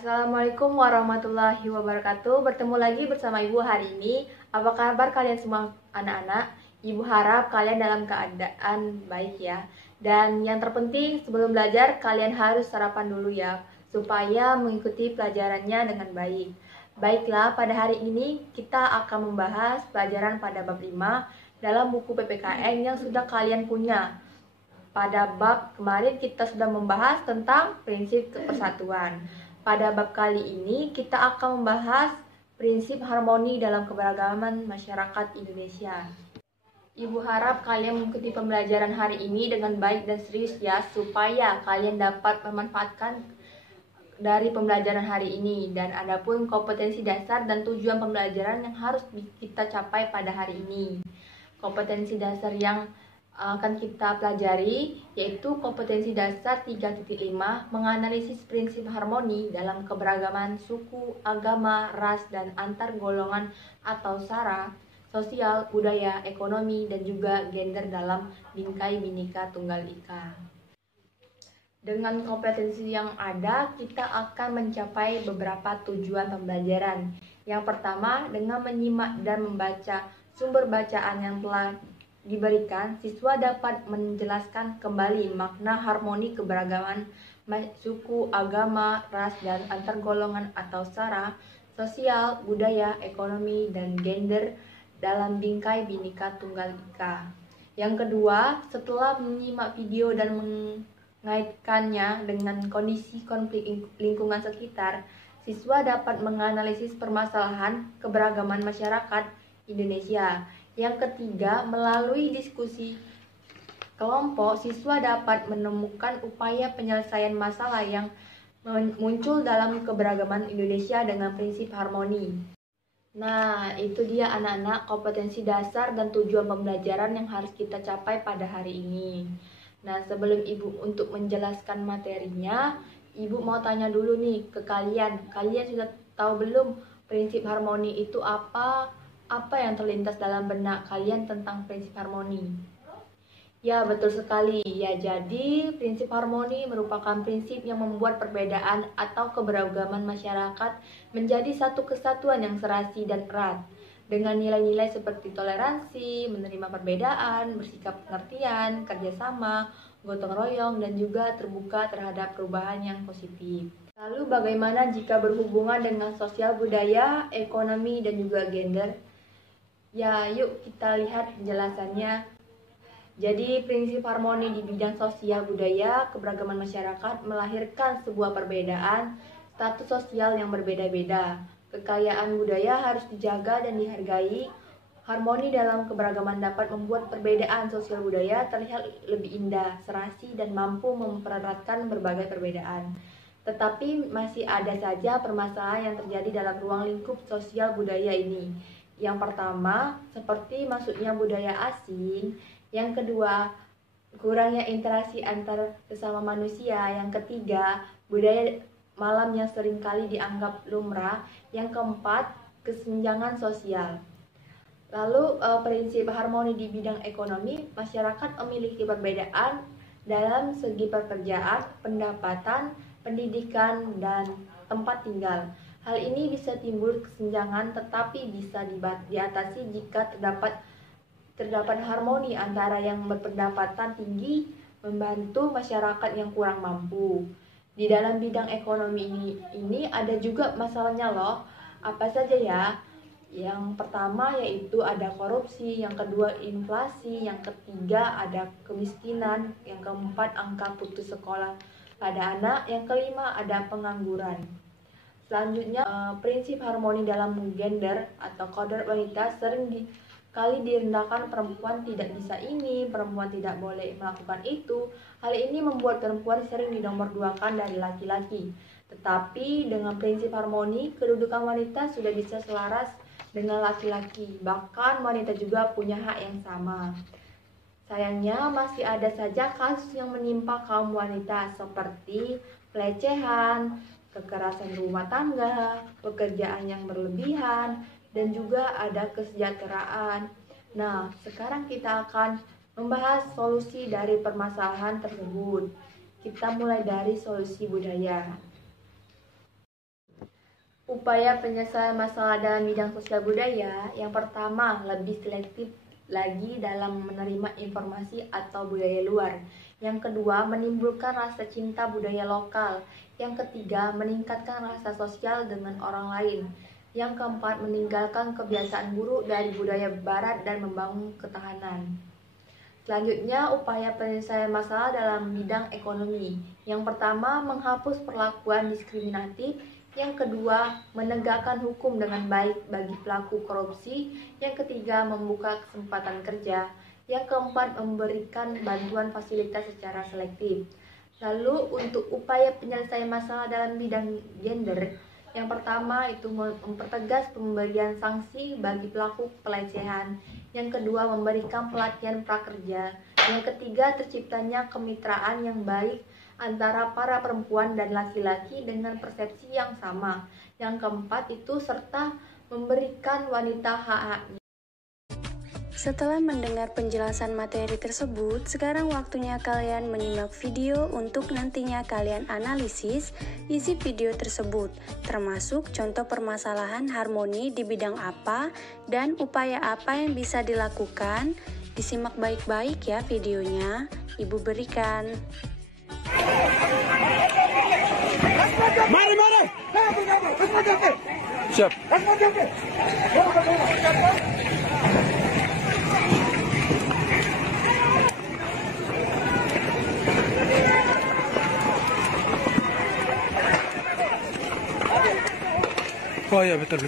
Assalamualaikum warahmatullahi wabarakatuh. Bertemu lagi bersama Ibu hari ini. Apa kabar kalian semua anak-anak? Ibu harap kalian dalam keadaan baik ya. Dan yang terpenting sebelum belajar kalian harus sarapan dulu ya, supaya mengikuti pelajarannya dengan baik. Baiklah, pada hari ini kita akan membahas pelajaran pada bab 5 dalam buku PPKN yang sudah kalian punya. Pada bab kemarin kita sudah membahas tentang prinsip persatuan. Pada bab kali ini kita akan membahas prinsip harmoni dalam keberagaman masyarakat Indonesia. Ibu harap kalian mengikuti pembelajaran hari ini dengan baik dan serius ya, supaya kalian dapat memanfaatkan dari pembelajaran hari ini. Dan adapun kompetensi dasar dan tujuan pembelajaran yang harus kita capai pada hari ini. Kompetensi dasar yang akan kita pelajari yaitu kompetensi dasar 3.5 menganalisis prinsip harmoni dalam keberagaman suku, agama, ras, dan antar golongan atau sara, sosial, budaya, ekonomi, dan juga gender dalam Bingkai Bhinneka Tunggal Ika. Dengan kompetensi yang ada, kita akan mencapai beberapa tujuan pembelajaran. Yang pertama, dengan menyimak dan membaca sumber bacaan yang telah diberikan, siswa dapat menjelaskan kembali makna harmoni keberagaman suku, agama, ras, dan antar golongan atau sara, sosial, budaya, ekonomi, dan gender dalam Bingkai Bhinneka Tunggal Ika. Yang kedua, setelah menyimak video dan mengaitkannya dengan kondisi konflik lingkungan sekitar, siswa dapat menganalisis permasalahan keberagaman masyarakat Indonesia. Yang ketiga, melalui diskusi kelompok, siswa dapat menemukan upaya penyelesaian masalah yang muncul dalam keberagaman Indonesia dengan prinsip harmoni. Nah, itu dia anak-anak kompetensi dasar dan tujuan pembelajaran yang harus kita capai pada hari ini. Nah, sebelum Ibu untuk menjelaskan materinya, Ibu mau tanya dulu nih ke kalian. Kalian sudah tahu belum prinsip harmoni itu apa? Apa yang terlintas dalam benak kalian tentang prinsip harmoni? Ya, betul sekali. Ya, jadi prinsip harmoni merupakan prinsip yang membuat perbedaan atau keberagaman masyarakat menjadi satu kesatuan yang serasi dan erat. Dengan nilai-nilai seperti toleransi, menerima perbedaan, bersikap pengertian, kerjasama, gotong royong, dan juga terbuka terhadap perubahan yang positif. Lalu bagaimana jika berhubungan dengan sosial, budaya, ekonomi, dan juga gender? Ya, yuk kita lihat penjelasannya. Jadi, prinsip harmoni di bidang sosial budaya, keberagaman masyarakat melahirkan sebuah perbedaan status sosial yang berbeda-beda. Kekayaan budaya harus dijaga dan dihargai. Harmoni dalam keberagaman dapat membuat perbedaan sosial budaya terlihat lebih indah, serasi, dan mampu mempereratkan berbagai perbedaan. Tetapi masih ada saja permasalahan yang terjadi dalam ruang lingkup sosial budaya ini. Yang pertama, seperti masuknya budaya asing. Yang kedua, kurangnya interaksi antar sesama manusia. Yang ketiga, budaya malam yang seringkali dianggap lumrah. Yang keempat, kesenjangan sosial. Lalu, prinsip harmoni di bidang ekonomi, masyarakat memiliki perbedaan dalam segi pekerjaan, pendapatan, pendidikan, dan tempat tinggal. Hal ini bisa timbul kesenjangan, tetapi bisa diatasi jika terdapat harmoni antara yang berpendapatan tinggi membantu masyarakat yang kurang mampu. Di dalam bidang ekonomi ini ada juga masalahnya loh. Apa saja ya? Yang pertama yaitu ada korupsi, yang kedua inflasi, yang ketiga ada kemiskinan, yang keempat angka putus sekolah pada anak, yang kelima ada pengangguran. Selanjutnya, prinsip harmoni dalam gender atau kodrat wanita sering kali direndahkan. Perempuan tidak bisa ini, perempuan tidak boleh melakukan itu. Hal ini membuat perempuan sering dinomorduakan dari laki-laki. Tetapi dengan prinsip harmoni, kedudukan wanita sudah bisa selaras dengan laki-laki. Bahkan wanita juga punya hak yang sama. Sayangnya masih ada saja kasus yang menimpa kaum wanita seperti pelecehan, kekerasan rumah tangga, pekerjaan yang berlebihan, dan juga ada kesejahteraan. Nah, sekarang kita akan membahas solusi dari permasalahan tersebut. Kita mulai dari solusi budaya. Upaya penyelesaian masalah dalam bidang sosial budaya, yang pertama, lebih selektif lagi dalam menerima informasi atau budaya luar. Yang kedua, menimbulkan rasa cinta budaya lokal. Yang ketiga, meningkatkan rasa sosial dengan orang lain. Yang keempat, meninggalkan kebiasaan buruk dari budaya barat dan membangun ketahanan. Selanjutnya, upaya penyelesaian masalah dalam bidang ekonomi. Yang pertama, menghapus perlakuan diskriminatif. Yang kedua, menegakkan hukum dengan baik bagi pelaku korupsi. Yang ketiga, membuka kesempatan kerja. Yang keempat, memberikan bantuan fasilitas secara selektif. Lalu, untuk upaya penyelesaian masalah dalam bidang gender, yang pertama itu mempertegas pemberian sanksi bagi pelaku pelecehan. Yang kedua, memberikan pelatihan prakerja. Yang ketiga, terciptanya kemitraan yang baik antara para perempuan dan laki-laki dengan persepsi yang sama. Yang keempat itu serta memberikan wanita hak-haknya. Setelah mendengar penjelasan materi tersebut, sekarang waktunya kalian menyimak video untuk nantinya kalian analisis isi video tersebut, termasuk contoh permasalahan harmoni di bidang apa dan upaya apa yang bisa dilakukan. Disimak baik-baik ya videonya, Ibu berikan. Mari. Siap. Oh ya, betul.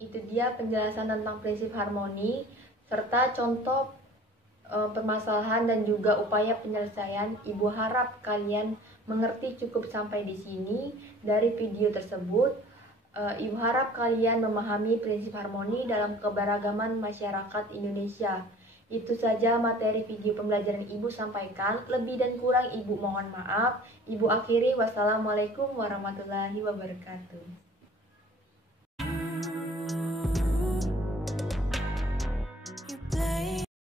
Itu dia penjelasan tentang prinsip harmoni serta contoh permasalahan dan juga upaya penyelesaian. Ibu harap kalian mengerti cukup sampai di sini dari video tersebut. Ibu harap kalian memahami prinsip harmoni dalam keberagaman masyarakat Indonesia. Itu saja materi video pembelajaran Ibu sampaikan. Lebih dan kurang Ibu mohon maaf. Ibu akhiri, wassalamualaikum warahmatullahi wabarakatuh.